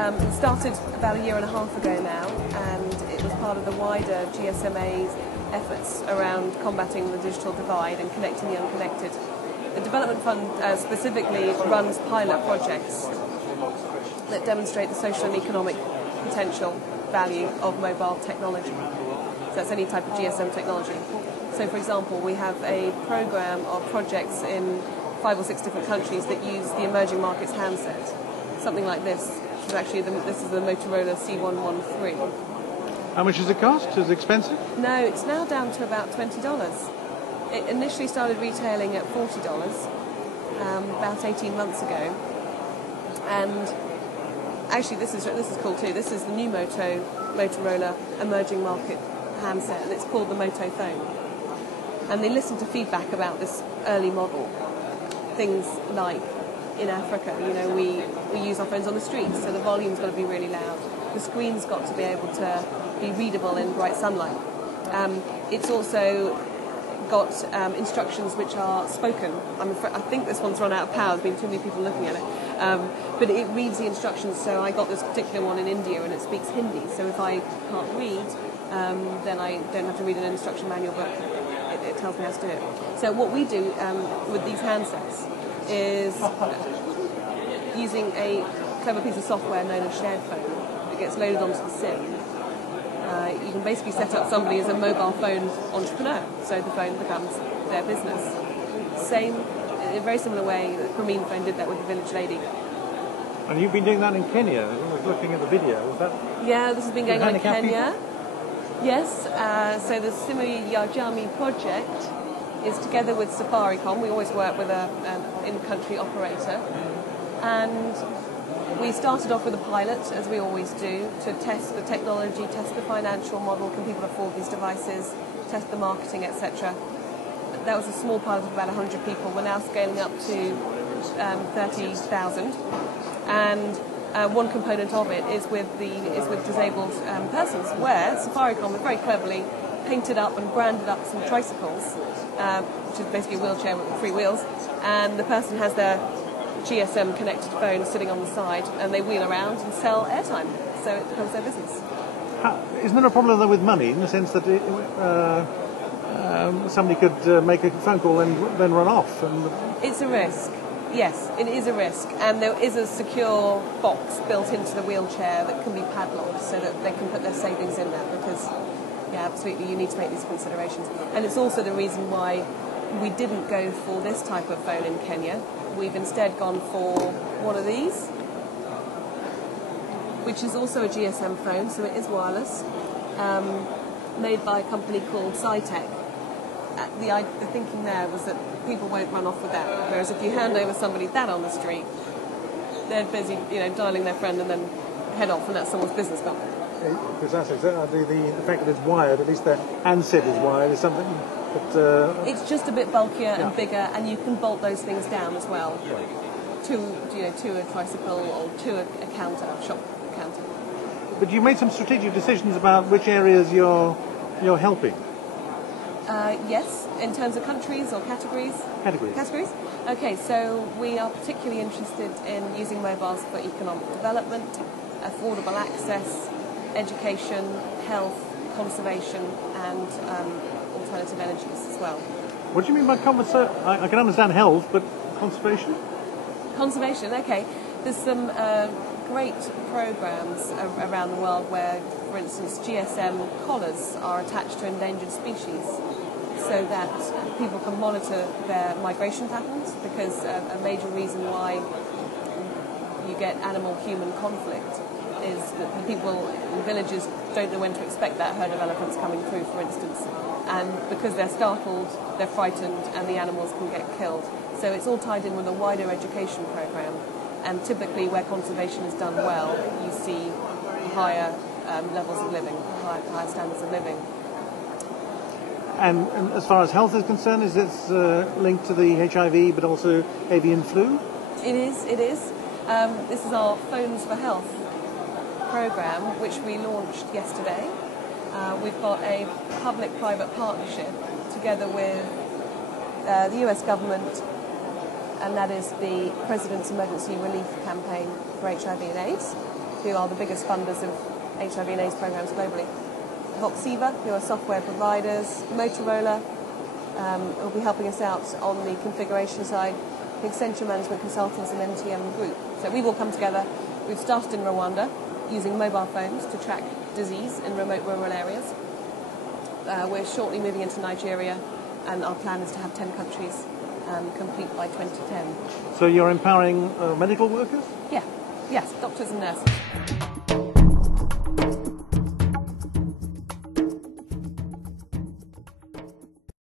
It started about a year and a half ago now, and it was part of the wider GSMA's efforts around combating the digital divide and connecting the unconnected. The Development Fund specifically runs pilot projects that demonstrate the social and economic potential value of mobile technology. So that's any type of GSM technology. So for example, we have a program of projects in 5 or 6 different countries that use the emerging markets handset. Something like this. This is the Motorola C113. How much does it cost? Is it expensive? No, it's now down to about $20. It initially started retailing at $40 about 18 months ago. And actually this is cool too. This is the new Motorola emerging market handset, and it's called the Moto Phone. And they listened to feedback about this early model. Things like in Africa, we use our phones on the streets, so the volume's got to be really loud. The screen's got to be able to be readable in bright sunlight. It's also got instructions which are spoken. I think this one's run out of power. There's been too many people looking at it. But it reads the instructions, so I got this particular one in India and it speaks Hindi. So if I can't read, then I don't have to read an instruction manual, but it tells me how to do it. So what we do with these handsets is using a clever piece of software known as shared phone that gets loaded onto the SIM. You can basically set up somebody as a mobile phone entrepreneur, so the phone becomes their business. In a very similar way that Grameen Phone did that with the Village Lady. And you've been doing that in Kenya. I was looking at the video. Was that? Yeah, this has been going on in Kenya. Yes, so the Simi Yajami project is together with Safaricom. We always work with an in-country operator. And we started off with a pilot, as we always do, to test the technology, test the financial model, can people afford these devices, test the marketing, etc. That was a small pilot of about 100 people. We're now scaling up to 30,000. And one component of it is with disabled persons, where Safaricom have very cleverly painted up and branded up some tricycles, which is basically a wheelchair with 3 wheels, and the person has their GSM connected phone sitting on the side, and they wheel around and sell airtime, so it becomes their business. Isn't there a problem though with money, in the sense that somebody could make a phone call and then run off? It's a risk. Yes, it is a risk, and there is a secure box built into the wheelchair that can be padlocked so that they can put their savings in there, because, yeah, absolutely, you need to make these considerations. And it's also the reason why we didn't go for this type of phone in Kenya. We've instead gone for one of these, which is also a GSM phone, so it is wireless, made by a company called Cytec. The thinking there was that people won't run off with that, whereas if you hand over somebody that on the street, they're busy, dialing their friend and then head off, and that's someone's business card. Precisely. So the fact that it's wired, at least the handset is wired, is something that... It's just a bit bulkier and bigger, and you can bolt those things down as well to a tricycle or to a counter, shop counter. But you made some strategic decisions about which areas you're helping. Yes, in terms of countries or categories? Categories? Okay, so we are particularly interested in using mobiles for economic development, affordable access, education, health, conservation, and alternative energies as well. What do you mean by conservation? I can understand health, but conservation? Conservation, okay. There's some great programs around the world where, for instance, GSM collars are attached to endangered species, so that people can monitor their migration patterns, because a major reason why you get animal-human conflict is that the people in villages don't know when to expect that herd of elephants coming through, for instance, and because they're startled, they're frightened, and the animals can get killed. So it's all tied in with a wider education program, and typically where conservation is done well, you see higher levels of living, higher standards of living. And as far as health is concerned, is this linked to the HIV but also avian flu? It is. This is our Phones for Health program, which we launched yesterday. We've got a public-private partnership together with the US government, and that is the President's Emergency Relief Campaign for HIV and AIDS. who are the biggest funders of HIV and AIDS programs globally. Voxiva, who are software providers. Motorola will be helping us out on the configuration side. Accenture Management Consultants and MTM Group. So we've all come together. We've started in Rwanda using mobile phones to track disease in remote rural areas. We're shortly moving into Nigeria, and our plan is to have 10 countries complete by 2010. So you're empowering medical workers? Yeah, yes, doctors and nurses.